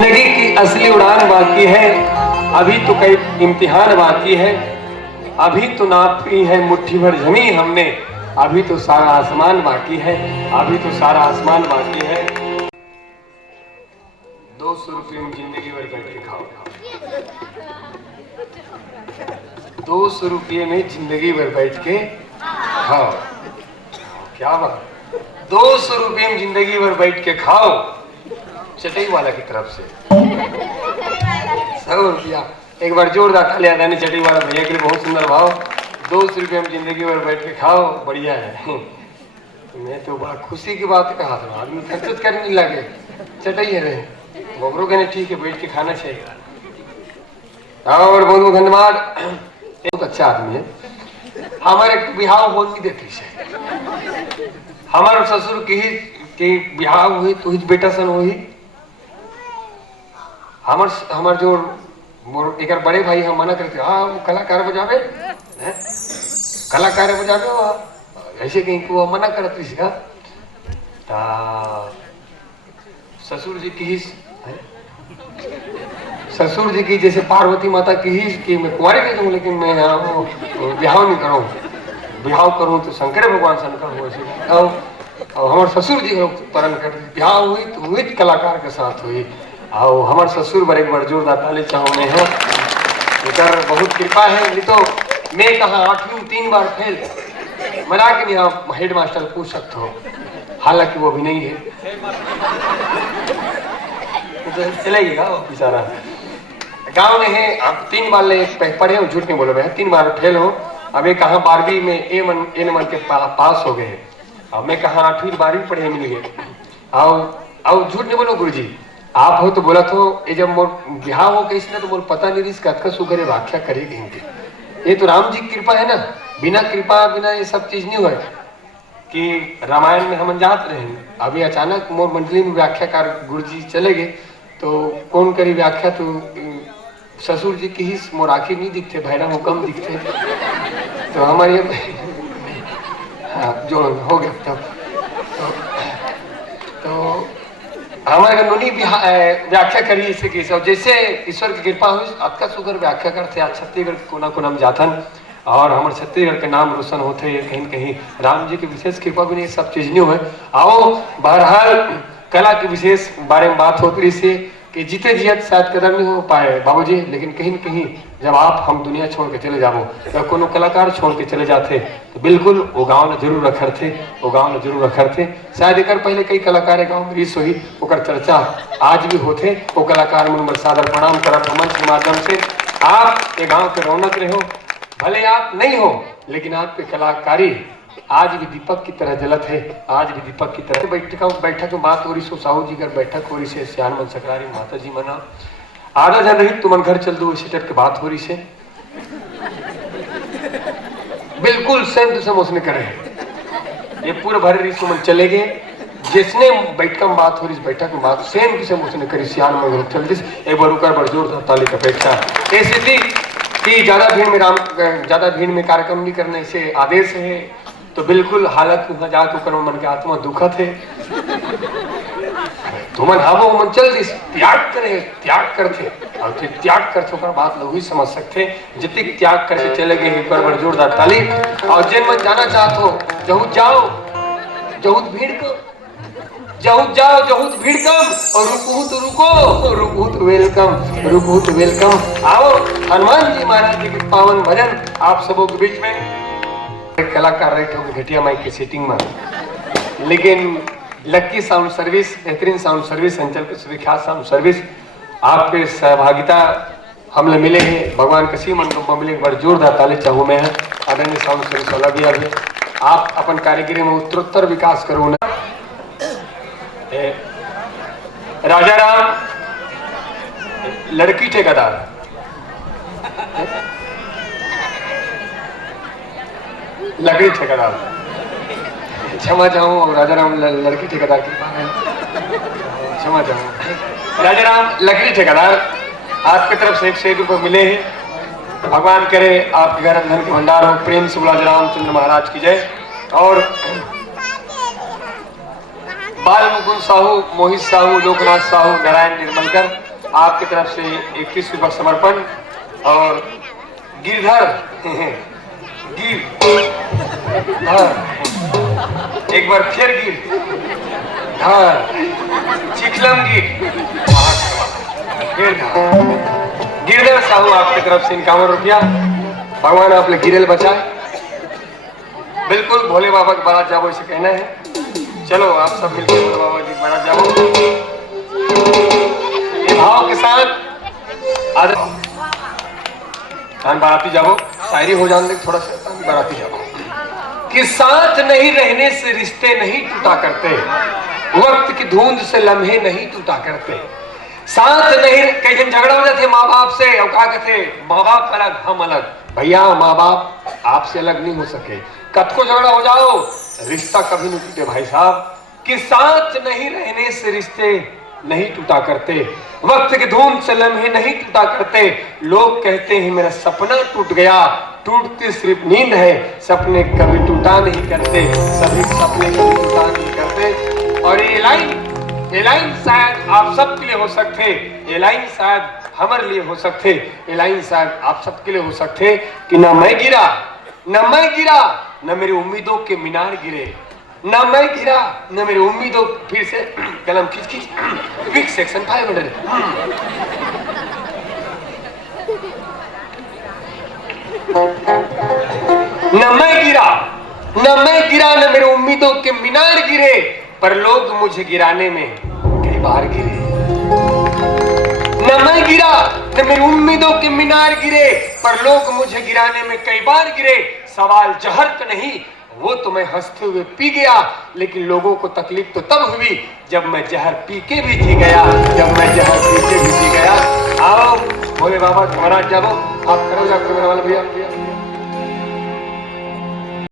जिंदगी की असली उड़ान बाकी है, अभी तो कई इम्तिहान बाकी है, अभी तो नापी है मुट्ठी भर जमी हमने, अभी तो सारा आसमान बाकी है, अभी तो सारा आसमान बाकी है। 200 रुपये में जिंदगी भर बैठ के खाओ, 200 रुपये में जिंदगी भर बैठ के खाओ। क्या बात, 200 रुपये में जिंदगी भर बैठ के खाओ, चटई वाला की तरफ से 100 रुपया। एक बार जोरदार ताली आदानी चटई वाला भैया के लिए, बहुत सुंदर भाव। 200 रुपये में जिंदगी भर बैठ के खाओ, बढ़िया है। मैं तो बड़ा खुशी की बात कहा था, आदमी खर्च करने लगे, चटई है रहे बबरू कहने ठीक है बैठ के खाना चाहिए। और बहुत धन्यवाद, एक अच्छा आदमी है। हमारे बिहाव होती देखी से हमारे ससुर की बिहाव हुई तो ही बेटा सन हुई। हमार जो एक बड़े भाई हम मना करते, हाँ वो कलाकार बजावे है? कलाकार बजावे ऐसे कहीं को मना करते इसका। ससुर जी की ससुर जी की जैसे पार्वती माता की ही कि मैं कुंवारी नहीं दूँ, लेकिन मैं बिहाव नहीं करूँ, बिहाव करूँ तो शंकर भगवान शंकर हो ऐसे। और हमारे ससुर जी लोग परन करते, बिहाव हुई तो हुई कलाकार के साथ हुई। और हमारे ससुर बड़े एक बार जोरदार ताली चाहूँ मैं है, इधर बहुत कृपा है। नहीं तो मैं कहा 8वीं 3 बार फेल, मना के नहीं आप हेड मास्टर पूछ सकते हो, हालांकि वो भी नहीं है, तो चलेगा वो बेचारा। गांव में है, आप 3 बार ले पढ़े हो, झूठ नहीं बोलो मैं, 3 बार फेल हो। अब एक कहा 12वीं में ए नंबर के पास हो गए, अब मैं कहा 8वीं 12वीं पढ़े मिल गए। और झूठ नहीं बोलो गुरुजी, आप हो तो बोला तो ये जब मोर बिहाव हो गई इसने तो मोर पता नहीं इसका कत्का सुगरे व्याख्या करेगी। ये तो राम जी की कृपा है ना, बिना कृपा बिना ये सब चीज नहीं हुआ कि रामायण में हम जात रहे। अभी अचानक मोर मंडली में व्याख्याकार गुरुजी चले गए, तो कौन करी व्याख्या, तो ससुर जी की ही मोर आखिर नहीं दिखते, भैरा वो कम दिखते, तो हमारे हाँ जो हो गया तब तो हमारे नोनी व्याख्या करी इसे की सब, जैसे ईश्वर की कृपा हुई अतका सुगर व्याख्या करते आज छत्तीसगढ़ कोना कोना में जाथन, और हमारे छत्तीसगढ़ के नाम रोशन होते हैं कहीं कहीं। राम जी की विशेष कृपा भी नहीं सब चीज नहीं हुए। आओ बहरहाल कला की विशेष बारे में बात होती से कि जीते जियत शायद कदर नहीं हो पाए बाबूजी, लेकिन कहीं न कहीं जब आप हम दुनिया छोड़ के चले जाओ या कोनो कलाकार छोड़ के चले जाते तो बिल्कुल वो गाँव में जरूर रखर थे, वो गाँव में जरूर रखर थे। शायद एक पहले कई कलाकार गाँव में रीस हुई, ओकर चर्चा आज भी होते। वो कलाकार मन सादर प्रणाम करत मंच के माध्यम से। आप ये गाँव के रौनक रहे हो, भले आप नहीं हो लेकिन आपकी कलाकारी आज भी दीपक की तरह जलत है, आज भी दीपक की तरह। बैठक में बात हो रही सो साहू जी घर बैठक हो रही से, श्यान मन सकरारी माता जी मना आधा जन रही तुमन घर चल दो इसी टाइप की बात हो रही से, बिल्कुल सेम टू सेम उसने करे। ये पूरे भरे रही सुमन चले गए, जिसने बैठक में बात हो रही बैठक में बात सेम टू सेम उसने करी। श्यान मन चल दी एक बार रुकर बड़ जोरदार ताली का अपेक्षा। ऐसी थी कि ज्यादा भीड़ में कार्यक्रम नहीं करने से आदेश है, तो बिल्कुल हालत वहां जाकर करो मन के आत्मा दुखत है, तुमन हावो मन चल दिस त्याग करते और फिर त्याग करते ओकर बात लोग ही समझ सकते। जितने त्याग करके चले गए एक बार जोरदार ताली। और जिन मन जाना चाहते हो जहूद जाओ, जहूद भीड़ को जहूद जाओ, जहूद भीड़ कम, और रुकू तो रुको, रुकू तो वेलकम, रुकू तो वेलकम। आओ हनुमान जी महाराज जी के पावन भजन आप सबों के बीच में। कलाकार रहे थे घटिया माइक की सेटिंग में, लेकिन लक्की साउंड सर्विस, बेहतरीन साउंड सर्विस, अंचल के सुविख्यात साउंड सर्विस, आपके सहभागिता हमने मिले हैं। भगवान कसी मन को मिले, एक बार जोरदार ताली चाहूँ मैं आदरणीय साउंड सर्विस वाला भी अभी आप अपन कारीगरी में उत्तरोत्तर विकास करो ना। राजा राम लड़की ठेकेदार, लकड़ी ठेकेदार, क्षमा चाहूँ, और राजा राम लड़की ठेकेदार की क्षमा चाहूँ। राजा राम लकड़ी ठेकेदार आपकी तरफ से 101 रुपये मिले हैं। भगवान करे आपके घर धन के भंडार हो। प्रेम से बोला रामचंद्र महाराज की जय। और बाल मुकुंद साहू, मोहित साहू, लोकनाथ साहू, नारायण निर्मलकर आपकी तरफ से 21 रुपये समर्पण। और गिरधर गिर एक बार फिर गिर चिखलम गिर फिर गिरधर साहू आपकी तरफ से 51 रुपया। भगवान आप लोग गिरेल बचाए। बिल्कुल भोले बाबा के बारात जाओ इसे कहना है। चलो आप सब मिलकर भोले बाबा की बारात जाओ ये भाव के साथ। बाराती जाओ शायरी हो जाने थोड़ा सा बाराती जाओ कि साथ नहीं रहने से रिश्ते नहीं टूटा करते, वक्त की धुंध से लम्हे नहीं टूटा करते। साथ नहीं कई जन झगड़ा हो जाते माँ बाप से और क्या कहते माँ बाप अलग हम अलग। भैया माँ बाप आपसे अलग नहीं हो सके, कद को झगड़ा हो जाओ रिश्ता कभी नहीं टूटे भाई साहब। कि साथ नहीं रहने से रिश्ते नहीं टूटा करते, वक्त के धूम से लम्हे नहीं टूटा करते। लोग कहते हैं मेरा सपना टूट गया, टूटती सिर्फ नींद है, सपने कभी टूटा नहीं करते, सभी सपने कभी टूटा नहीं करते। और ये लाइन शायद आप सबके लिए हो सकते, ये लाइन शायद हमारे लिए हो सकते, ये लाइन शायद आप सबके लिए हो सकते कि ना मैं गिरा न मेरी उम्मीदों के मीनार गिरे, ना मैं गिरा न मेरी उम्मीदों। फिर से कलम खींच विक सेक्शन 500। न मैं गिरा न मेरी उम्मीदों के मीनार गिरे, पर लोग मुझे गिराने में कई बार गिरे। न मैं गिरा न मेरी उम्मीदों के मीनार गिरे, पर लोग मुझे गिराने में कई बार गिरे। सवाल जहर का नहीं वो तो मैं हंसते हुए पी गया, लेकिन लोगों को तकलीफ तो तब हुई जब मैं जहर पी के भी जी गया, आओ भोले बाबा महाराज जाओ आप करो जा कैमरा वाले भैया।